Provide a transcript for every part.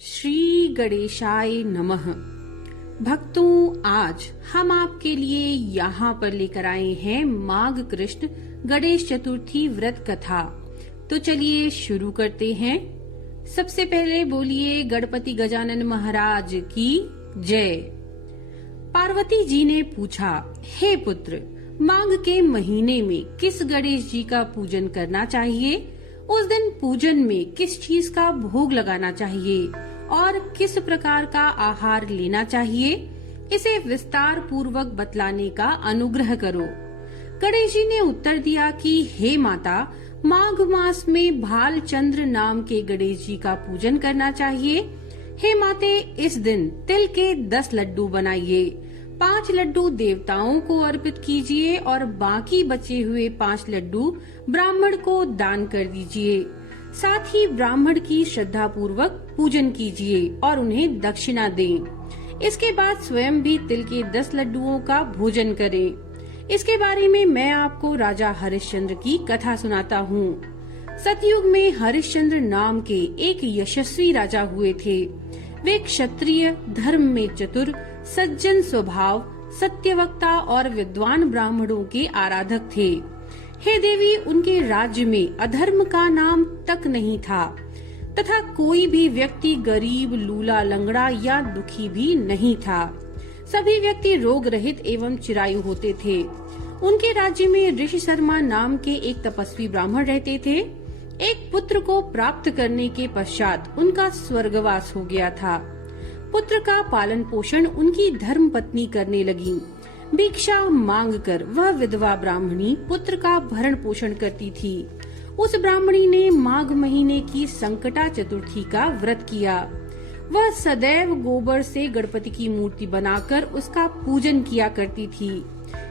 श्री गणेशाय नमः। भक्तों, आज हम आपके लिए यहाँ पर लेकर आए हैं माघ कृष्ण गणेश चतुर्थी व्रत कथा। तो चलिए शुरू करते हैं। सबसे पहले बोलिए गणपति गजानन महाराज की जय। पार्वती जी ने पूछा, हे पुत्र, माघ के महीने में किस गणेश जी का पूजन करना चाहिए? उस दिन पूजन में किस चीज का भोग लगाना चाहिए और किस प्रकार का आहार लेना चाहिए? इसे विस्तार पूर्वक बतलाने का अनुग्रह करो। गणेश जी ने उत्तर दिया कि हे माता, माघ मास में भालचंद्र नाम के गणेश जी का पूजन करना चाहिए। हे माते, इस दिन तिल के 10 लड्डू बनाइए, 5 लड्डू देवताओं को अर्पित कीजिए और बाकी बचे हुए 5 लड्डू ब्राह्मण को दान कर दीजिए। साथ ही ब्राह्मण की श्रद्धा पूर्वक पूजन कीजिए और उन्हें दक्षिणा दें। इसके बाद स्वयं भी तिल के 10 लड्डुओं का भोजन करें। इसके बारे में मैं आपको राजा हरिश्चंद्र की कथा सुनाता हूँ। सतयुग में हरिश्चंद्र नाम के एक यशस्वी राजा हुए थे। वे क्षत्रिय, धर्म में चतुर, सज्जन स्वभाव, सत्यवक्ता और विद्वान ब्राह्मणों के आराधक थे। हे देवी, उनके राज्य में अधर्म का नाम तक नहीं था तथा कोई भी व्यक्ति गरीब, लूला, लंगड़ा या दुखी भी नहीं था। सभी व्यक्ति रोग रहित एवं चिरायु होते थे। उनके राज्य में ऋषि शर्मा नाम के एक तपस्वी ब्राह्मण रहते थे। एक पुत्र को प्राप्त करने के पश्चात उनका स्वर्गवास हो गया था। पुत्र का पालन पोषण उनकी धर्म पत्नी करने लगी। भिक्षा मांगकर वह विधवा ब्राह्मणी पुत्र का भरण पोषण करती थी। उस ब्राह्मणी ने माघ महीने की संकटा चतुर्थी का व्रत किया। वह सदैव गोबर से गणपति की मूर्ति बनाकर उसका पूजन किया करती थी।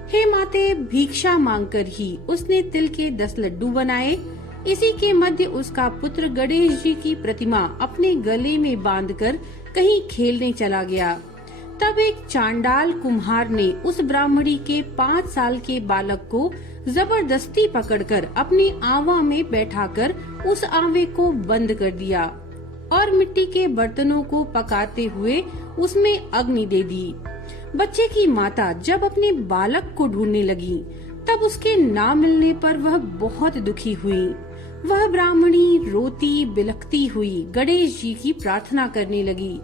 हे माते, भिक्षा मांगकर ही उसने तिल के 10 लड्डू बनाए। इसी के मध्य उसका पुत्र गणेश जी की प्रतिमा अपने गले में बांधकर कहीं खेलने चला गया। तब एक चांडाल कुम्हार ने उस ब्राह्मणी के 5 साल के बालक को जबरदस्ती पकड़कर अपनी आवा में बैठाकर उस आवे को बंद कर दिया और मिट्टी के बर्तनों को पकाते हुए उसमें अग्नि दे दी। बच्चे की माता जब अपने बालक को ढूंढने लगी, तब उसके ना मिलने पर वह बहुत दुखी हुई। वह ब्राह्मणी रोती बिलखती हुई गणेश जी की प्रार्थना करने लगी।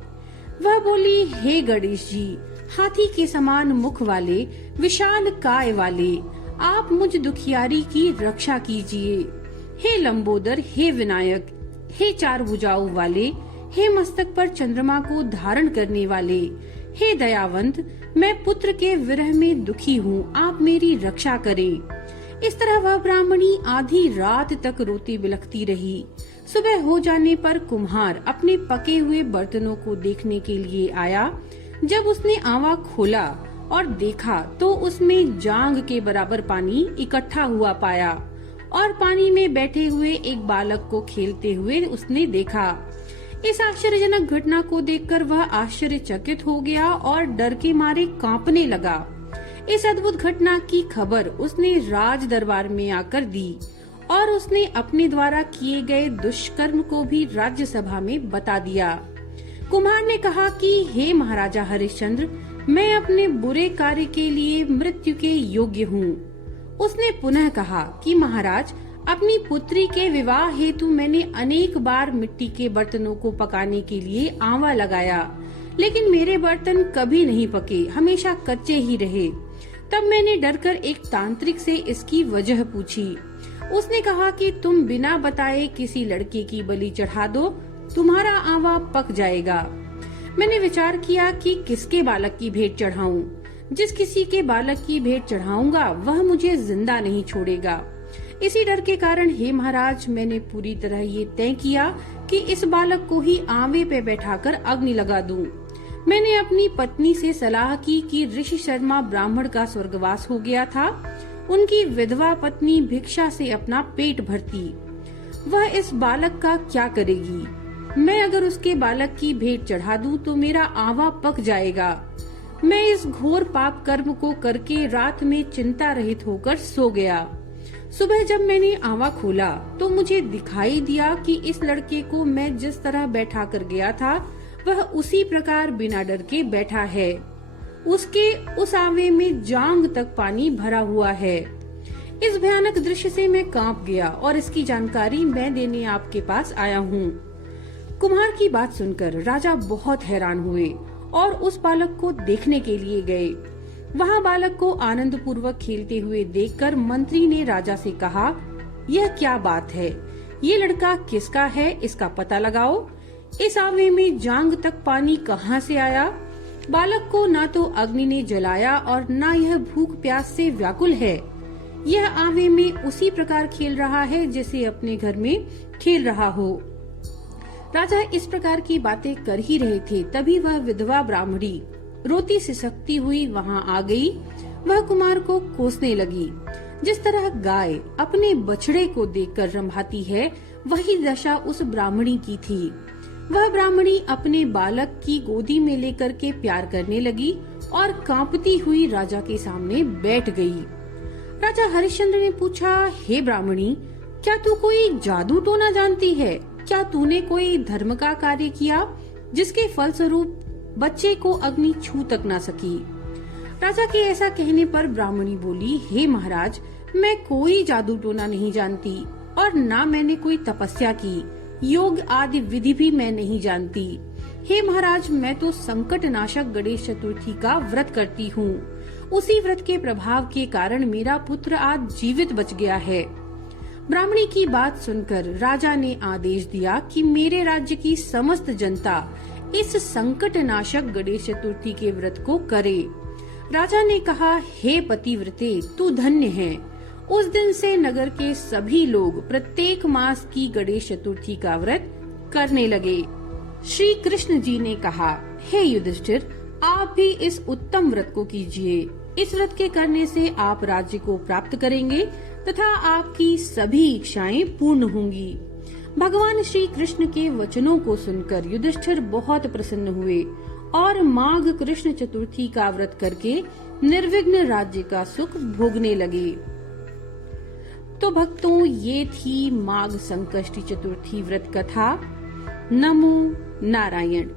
वह बोली, हे गणेश जी, हाथी के समान मुख वाले, विशाल काय वाले, आप मुझ दुखियारी की रक्षा कीजिए। हे लंबोदर, हे विनायक, हे 4 भुजाओं वाले, हे मस्तक पर चंद्रमा को धारण करने वाले, हे दयावंत, मैं पुत्र के विरह में दुखी हूँ, आप मेरी रक्षा करें। इस तरह वह ब्राह्मणी आधी रात तक रोती बिलखती रही। सुबह हो जाने पर कुम्हार अपने पके हुए बर्तनों को देखने के लिए आया। जब उसने आवा खोला और देखा तो उसमें जांग के बराबर पानी इकट्ठा हुआ पाया और पानी में बैठे हुए एक बालक को खेलते हुए उसने देखा। इस आश्चर्यजनक घटना को देखकर वह आश्चर्यचकित हो गया और डर के मारे कांपने लगा। इस अद्भुत घटना की खबर उसने राज दरबार में आकर दी और उसने अपने द्वारा किए गए दुष्कर्म को भी राज्यसभा में बता दिया। कुम्हार ने कहा कि हे महाराजा हरिश्चंद्र, मैं अपने बुरे कार्य के लिए मृत्यु के योग्य हूँ। उसने पुनः कहा कि महाराज, अपनी पुत्री के विवाह हेतु मैंने अनेक बार मिट्टी के बर्तनों को पकाने के लिए आंवा लगाया, लेकिन मेरे बर्तन कभी नहीं पके, हमेशा कच्चे ही रहे। तब मैंने डरकर एक तांत्रिक से इसकी वजह पूछी। उसने कहा कि तुम बिना बताए किसी लड़के की बलि चढ़ा दो, तुम्हारा आंवा पक जाएगा। मैंने विचार किया कि किसके बालक की भेंट चढ़ाऊं। जिस किसी के बालक की भेंट चढ़ाऊंगा वह मुझे जिंदा नहीं छोड़ेगा। इसी डर के कारण हे महाराज, मैंने पूरी तरह ये तय किया कि इस बालक को ही आंवे पे बैठाकर अग्नि लगा दूं। मैंने अपनी पत्नी से सलाह की कि ऋषि शर्मा ब्राह्मण का स्वर्गवास हो गया था। उनकी विधवा पत्नी भिक्षा से अपना पेट भरती। वह इस बालक का क्या करेगी? मैं अगर उसके बालक की भेंट चढ़ा दूं तो मेरा आंवा पक जाएगा। मैं इस घोर पाप कर्म को करके रात में चिंता रहित होकर सो गया। सुबह जब मैंने आवा खोला तो मुझे दिखाई दिया कि इस लड़के को मैं जिस तरह बैठा कर गया था वह उसी प्रकार बिना डर के बैठा है। उसके उस आवे में जांग तक पानी भरा हुआ है। इस भयानक दृश्य से मैं कांप गया और इसकी जानकारी मैं देने आपके पास आया हूँ। कुम्हार की बात सुनकर राजा बहुत हैरान हुए और उस बालक को देखने के लिए गए। वहाँ बालक को आनंद पूर्वक खेलते हुए देखकर मंत्री ने राजा से कहा, यह क्या बात है? ये लड़का किसका है? इसका पता लगाओ। इस आवे में जांग तक पानी कहाँ से आया? बालक को ना तो अग्नि ने जलाया और ना यह भूख प्यास से व्याकुल है। यह आवे में उसी प्रकार खेल रहा है जैसे अपने घर में खेल रहा हो। राजा इस प्रकार की बातें कर ही रहे थे, तभी वह विधवा ब्राह्मणी रोती सिसकती हुई वहां आ गई। वह कुमार को कोसने लगी। जिस तरह गाय अपने बछड़े को देखकर रंभाती है, वही दशा उस ब्राह्मणी की थी। वह ब्राह्मणी अपने बालक की गोदी में लेकर के प्यार करने लगी और कांपती हुई राजा के सामने बैठ गई। राजा हरिश्चंद्र ने पूछा, हे ब्राह्मणी, क्या तू कोई जादू टोना जानती है? क्या तूने कोई धर्म का कार्य किया जिसके फलस्वरूप बच्चे को अग्नि छू तक न सकी? राजा के ऐसा कहने पर ब्राह्मणी बोली, हे महाराज, मैं कोई जादू टोना नहीं जानती और ना मैंने कोई तपस्या की। योग आदि विधि भी मैं नहीं जानती। हे महाराज, मैं तो संकट नाशक गणेश चतुर्थी का व्रत करती हूँ। उसी व्रत के प्रभाव के कारण मेरा पुत्र आज जीवित बच गया है। ब्राह्मणी की बात सुनकर राजा ने आदेश दिया कि मेरे राज्य की समस्त जनता इस संकट नाशक गणेश चतुर्थी के व्रत को करे। राजा ने कहा, हे पतिव्रते, तू धन्य है। उस दिन से नगर के सभी लोग प्रत्येक मास की गणेश चतुर्थी का व्रत करने लगे। श्री कृष्ण जी ने कहा, हे युधिष्ठिर, आप भी इस उत्तम व्रत को कीजिए। इस व्रत के करने से आप राज्य को प्राप्त करेंगे तथा आपकी सभी इच्छाएं पूर्ण होंगी। भगवान श्री कृष्ण के वचनों को सुनकर युधिष्ठिर बहुत प्रसन्न हुए और माघ कृष्ण चतुर्थी का व्रत करके निर्विघ्न राज्य का सुख भोगने लगे। तो भक्तों, ये थी माघ संकष्टी चतुर्थी व्रत कथा। नमो नारायण।